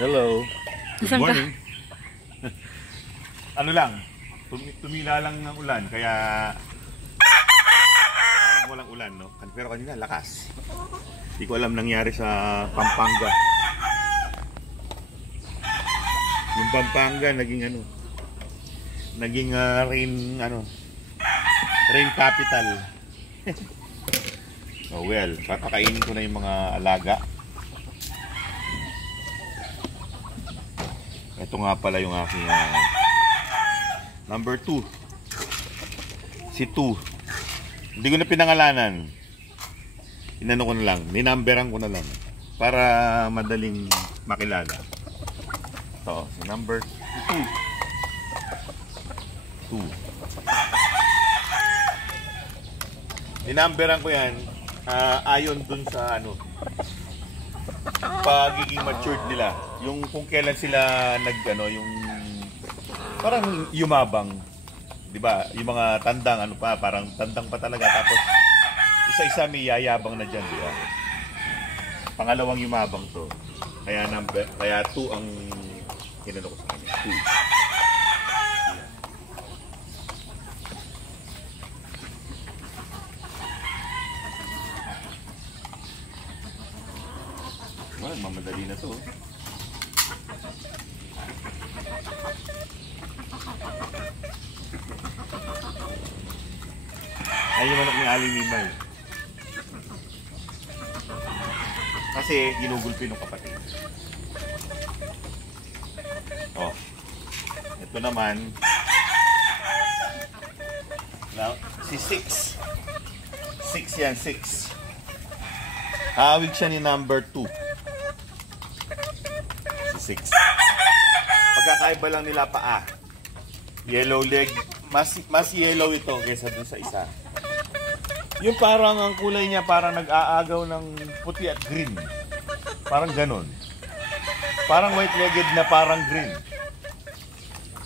Hello. Good Nasaan ka? morning. Ano lang, tumila lang ng ulan, kaya walang ulan, no? Pero kanina, lakas. Hindi ko alam nangyari sa Pampanga. Yung Pampanga, naging rain capital. Oh well, papakainin ko na yung mga alaga. Ito nga pala yung aking number 2. Si 2. Hindi ko na pinangalanan. Inano ko na lang, ninumberan ko na lang para madaling makilala. Ito, si number 2. Ninumberan ko yan ayon dun sa pagiging matured nila. Yung kung kailan sila yung parang yumabang. 'Di ba? Yung mga tandang parang tandang pa talaga, tapos isa-isa may yayabang na diyan, 'di ba? Pangalawang yumabang 'to. Kaya 2 ang kinano ko sa kanya. 2. Well, mamadali na 'to. Ay, yung manok ni Aling Mimay. Kasi ginugulpi ng kapatid. Oh. Ito naman. Now, si 6. 6 yan, 6. Hawig siya ni number 2. Si 6. Pagkakaiba lang nila paa. Yellow leg. Mas yellow ito kaysa dun sa isa. Yung parang ang kulay niya parang nag-aagaw ng puti at green. Parang ganun. Parang white-legged na parang green.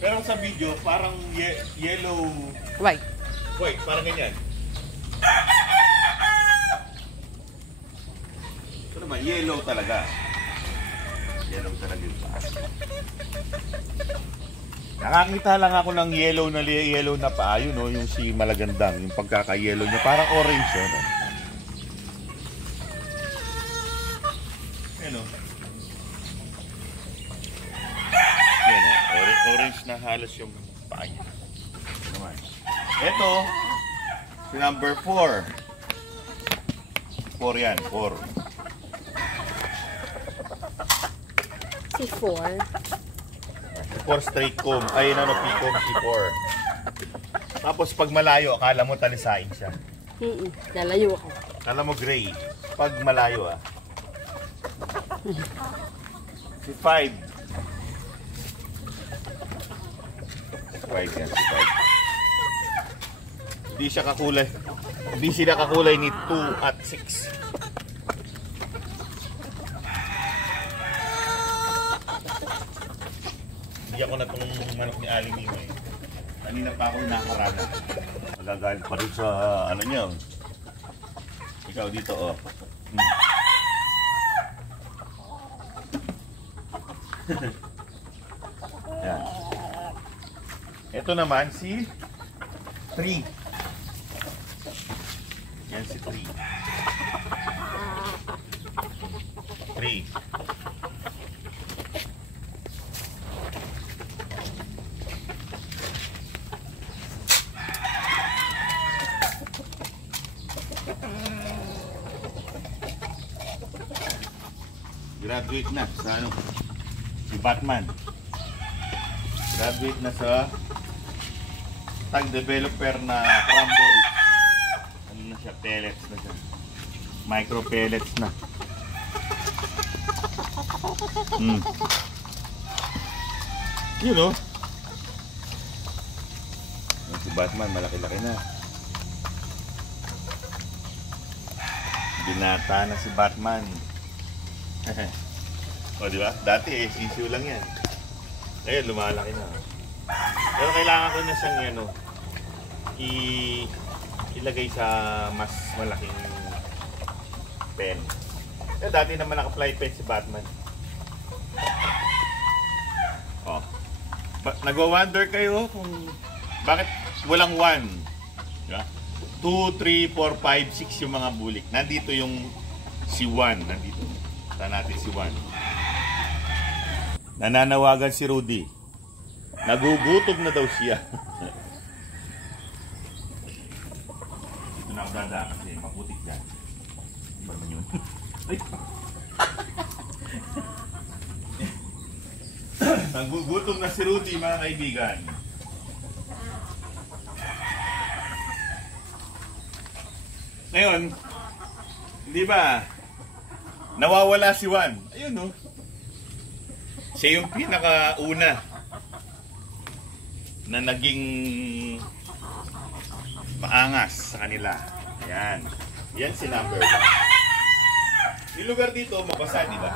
Pero sa video, parang yellow... White. White, parang ganyan. Ito naman, yellow talaga. Yellow talaga yung paa. Nakakita lang ako ng yellow na paa, yun, no? Yung si Malagandang, yung pagkaka-yellow niya, parang orange, no? Ayan, no? Ayan, no? Orange na halos yung paa niya. Ito, si number 4. 4 yan, 4. Si 4. 4 straight comb. Ay, P-comb, C4. Tapos pag malayo, akala mo talisain siya. Lalayo ako. Akala mo gray. Pag malayo, Si 5. Si 5 yan, si 5. Hindi siya kakulay. Hindi sila kakulay ni 2 at 6. Hindi ako na itong manok ni Aling Mimay. Kanina pa ako nakarana. Magagalit pa rin sa niya. Ikaw dito, Yan. Ito naman si 3. Yan si 3. 3. Graduate na sa si Batman. Graduate na sa tag-developer na crumble. Ano na siya? Pellets na siya. Micro pellets na. You know? Si Batman, malaki-laki na. Binata na si Batman. O, di ba? Dati sisiw lang yan. Ngayon, lumalaki na. Pero kailangan ko na siyang ilagay sa mas malaking pen. Dati naman naka-fly pen si Batman. Nagwa-wonder kayo kung bakit walang 1. Diba? 2, 3, 4, 5, 6 yung mga bulik. Nandito yung si 1. Nandito. Saan natin si 1? Nananawagan si Rudy. Nagugutom na daw siya. Ito na ang dada kasi maputik yan. Iba naman yun. Nagugutom na si Rudy, mga kaibigan. Ngayon, di ba, nawawala si Juan. Ayun, no? Siya yung pinakauna na naging maangas sa kanila. Ayan. Yan si number 1. Yung lugar dito, mabasa, di ba?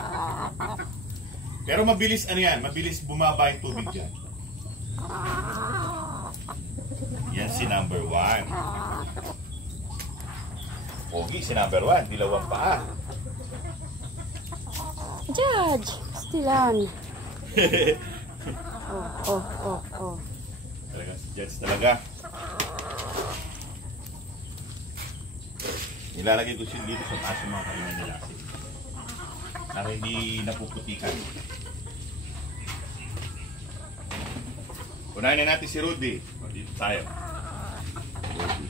Pero mabilis, ano yan? Mabilis bumaba yung tubig dyan. Yan si number 1. Pogi si number 1. Dilawang paa. Judge! Stilan. Oh. Talaga si Judge talaga. Nilalagay ko siya dito sa taas yung mga kainan nila. Na hindi napuputikan. Unahin na natin si Rudy. Dito tayo. Rudy.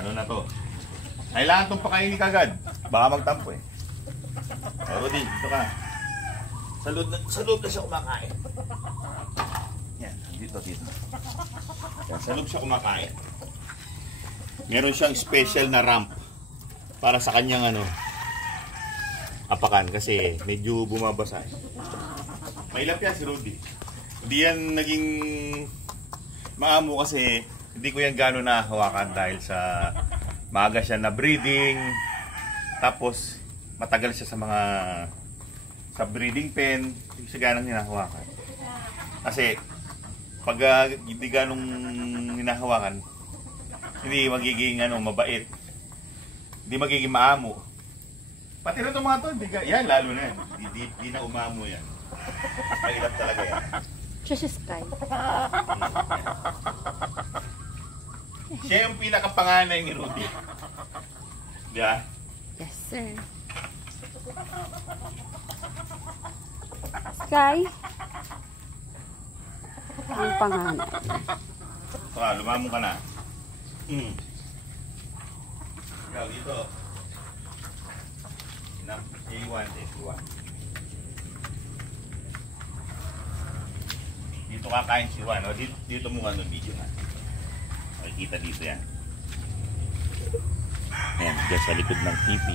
Ano na to? Kailangan itong pakainin kagad. Baka magtampo eh. Rudy, dito ka. Sa loob na siya kumakain. Yan, dito. Yan, sa loob siya kumakain. Meron siyang special na ramp para sa kanyang apakan kasi medyo bumabasa eh. Mailap yan si Rudy. Hindi yan naging maamo kasi hindi ko yan gano'n nahawakan dahil sa maaga siya na breeding. Tapos matagal siya sa breeding pen. Hindi siya gano'ng hinahawakan. Kasi pag hindi gano'ng hinahawakan, hindi magiging mabait. Hindi magiging maamo. Pati rin itong mga to, yan lalo na yan. Di na umamo yan. Mahirap talaga yan. Siya si Sky. Siya yung pinakapanganay ni Rudy. Di ba? Yes, sir. Sky? Ang panganay. So, lumamo ka na. Ikaw dito. A1, A1. Dito kakain si Juan. O, dito mo ka ng video ha. Makikita dito yan. Ayan, dyan sa likod ng TV.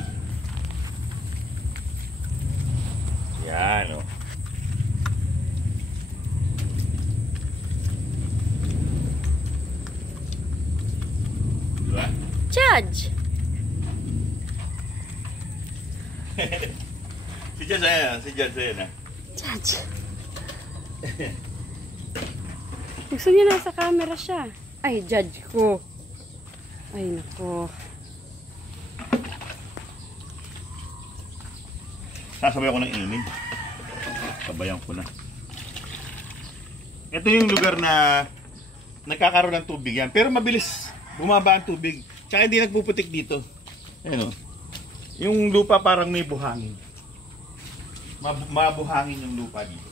Yan o. Diba? Judge! Si Judge ayan, si Judge ayan ha. Judge! Gusto niya nasa camera siya. Ay, judge ko. Ay, nako. Sasabay ako ng inumin. Sabayan ko na. Ito yung lugar na nagkakaroon ng tubig yan. Pero mabilis bumaba ang tubig. Tsaka hindi nagpuputik dito. Ayan o. Yung lupa parang may buhangin. Mabuhangin yung lupa dito.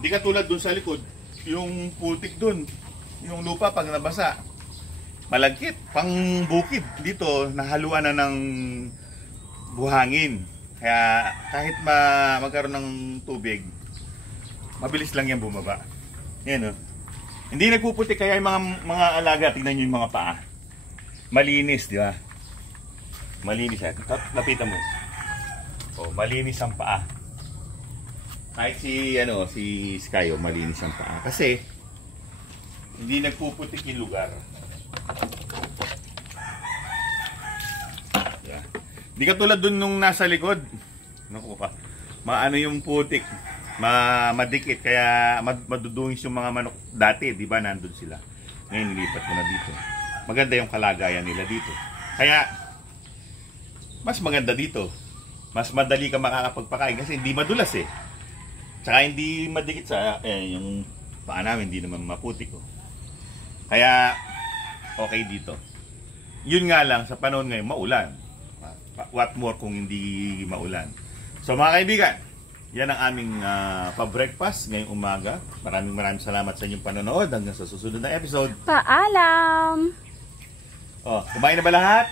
Hindi ka tulad dun sa likod. Yung putik dun. Yung lupa pag nabasa. Malagkit. Pang bukid. Dito nahaluan na ng buhangin. Kaya kahit magkaroon ng tubig, mabilis lang yan bumaba. Yan o. Hindi nagpuputik kaya yung mga alaga, tingnan nyo yung mga paa. Malinis, di ba? Malinis yan. Lapitan mo. Oh, malinis ang paa. Kahit si Sky, malinis ang paa. Kasi hindi nagpuputik yung lugar. Yeah. Hindi ka tulad dun nung nasa likod. Naku pa. Maano yung putik. Madikit kaya madudungis yung mga manok dati, di ba? Nandun sila. Ngayon lipat mo na dito. Maganda yung kalagayan nila dito. Kaya mas maganda dito. mas madali ka makakapagpakain kasi hindi madulas eh. Tsaka hindi madikit sa yung paa namin, hindi naman maputik oh. Kaya okay dito. Yun nga lang sa panahon ngayon maulan. What more kung hindi maulan. So mga kaibigan, yan ang aming pa-breakfast ngayong umaga. Maraming salamat sa inyong panonood hanggang sa susunod na episode. Paalam! Oh, kumain na ba lahat?